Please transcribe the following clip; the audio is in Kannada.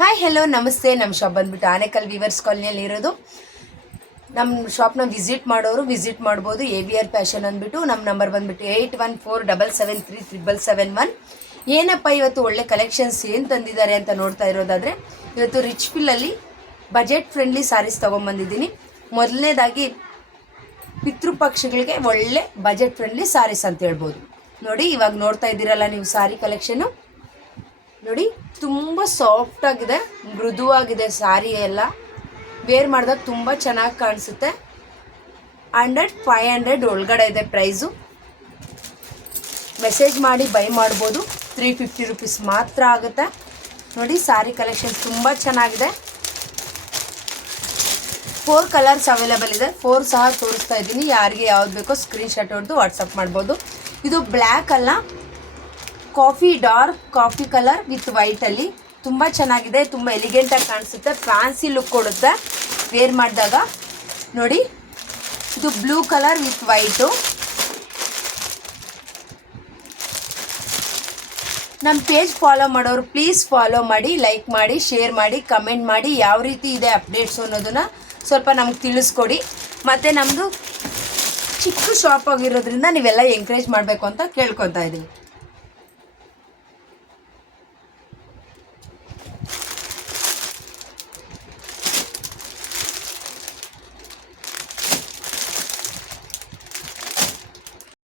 ಹಾಯ್ ಹೆಲೋ ನಮಸ್ತೆ. ನಮ್ಮ ಶಾಪ್ ಬಂದುಬಿಟ್ಟು ಆನೇಕಲ್ ವೀವರ್ಸ್ ಕಾಲನಿಯಲ್ಲಿ ಇರೋದು. ನಮ್ಮ ಶಾಪ್ನ ವಿಸಿಟ್ ಮಾಡೋರು ವಿಸಿಟ್ ಮಾಡ್ಬೋದು. AVR ಫ್ಯಾಷನ್ ಅಂದ್ಬಿಟ್ಟು ನಮ್ಮ ನಂಬರ್ ಬಂದುಬಿಟ್ಟು 8147737771. ಏನಪ್ಪ ಇವತ್ತು ಒಳ್ಳೆ ಕಲೆಕ್ಷನ್ಸ್ ಏನು ತಂದಿದ್ದಾರೆ ಅಂತ ನೋಡ್ತಾ ಇರೋದಾದರೆ, ಇವತ್ತು ರಿಚ್ ಫಿಲ್ಲಲ್ಲಿ ಬಜೆಟ್ ಫ್ರೆಂಡ್ಲಿ ಸ್ಯಾರೀಸ್ ತೊಗೊಂಬಂದಿದ್ದೀನಿ. ಮೊದಲನೇದಾಗಿ ಪಿತೃಪಕ್ಷಗಳಿಗೆ ಒಳ್ಳೆ ಬಜೆಟ್ ಫ್ರೆಂಡ್ಲಿ ಸ್ಯಾರೀಸ್ ಅಂತ ಹೇಳ್ಬೋದು. ನೋಡಿ, ಇವಾಗ ನೋಡ್ತಾ ಇದ್ದೀರಲ್ಲ ನೀವು ಸ್ಯಾರಿ ಕಲೆಕ್ಷನ್ನು ನೋಡಿ, ತುಂಬ ಸಾಫ್ಟ್ ಆಗಿದೆ, ಮೃದುವಾಗಿದೆ. ಸ್ಯಾರಿ ಎಲ್ಲ ವೇರ್ ಮಾಡಿದಾಗ ತುಂಬ ಚೆನ್ನಾಗಿ ಕಾಣಿಸುತ್ತೆ. 100-500 ಒಳಗಡೆ ಇದೆ ಪ್ರೈಸು. ಮೆಸೇಜ್ ಮಾಡಿ ಬೈ ಮಾಡ್ಬೋದು. 350 ರೂಪೀಸ್ ಮಾತ್ರ ಆಗುತ್ತೆ. ನೋಡಿ, ಸ್ಯಾರಿ ಕಲೆಕ್ಷನ್ಸ್ ತುಂಬ ಚೆನ್ನಾಗಿದೆ. 4 ಕಲರ್ಸ್ ಅವೈಲೇಬಲ್ ಇದೆ. 4 ಸಹ ತೋರಿಸ್ತಾ ಇದ್ದೀನಿ. ಯಾರಿಗೆ ಯಾವ್ದು ಬೇಕೋ ಸ್ಕ್ರೀನ್ಶಾಟ್ ಹೊಡೆದು ವಾಟ್ಸಪ್ ಮಾಡ್ಬೋದು. ಇದು ಬ್ಲ್ಯಾಕ್ ಅಲ್ಲ, ಡಾರ್ಕ್ ಕಾಫಿ ಕಲರ್ ವಿತ್ ವೈಟಲ್ಲಿ ತುಂಬ ಚೆನ್ನಾಗಿದೆ. ತುಂಬ ಎಲಿಗೆಂಟಾಗಿ ಕಾಣಿಸುತ್ತೆ, ಫ್ಯಾನ್ಸಿ ಲುಕ್ ಕೊಡುತ್ತೆ ವೇರ್ ಮಾಡಿದಾಗ. ನೋಡಿ, ಇದು ಬ್ಲೂ ಕಲರ್ ವಿತ್ ವೈಟು. ನಮ್ಮ ಪೇಜ್ ಫಾಲೋ ಮಾಡೋರು ಪ್ಲೀಸ್ ಫಾಲೋ ಮಾಡಿ, ಲೈಕ್ ಮಾಡಿ, ಶೇರ್ ಮಾಡಿ, ಕಮೆಂಟ್ ಮಾಡಿ. ಯಾವ ರೀತಿ ಇದೆ ಅಪ್ಡೇಟ್ಸು ಅನ್ನೋದನ್ನು ಸ್ವಲ್ಪ ನಮ್ಗೆ ತಿಳಿಸ್ಕೊಡಿ. ಮತ್ತು ನಮ್ಮದು ಚಿಕ್ಕ ಶಾಪ್ ಆಗಿರೋದ್ರಿಂದ ನೀವೆಲ್ಲ ಎಂಕರೇಜ್ ಮಾಡಬೇಕು ಅಂತ ಕೇಳ್ಕೊತಾ ಇದ್ದೀವಿ.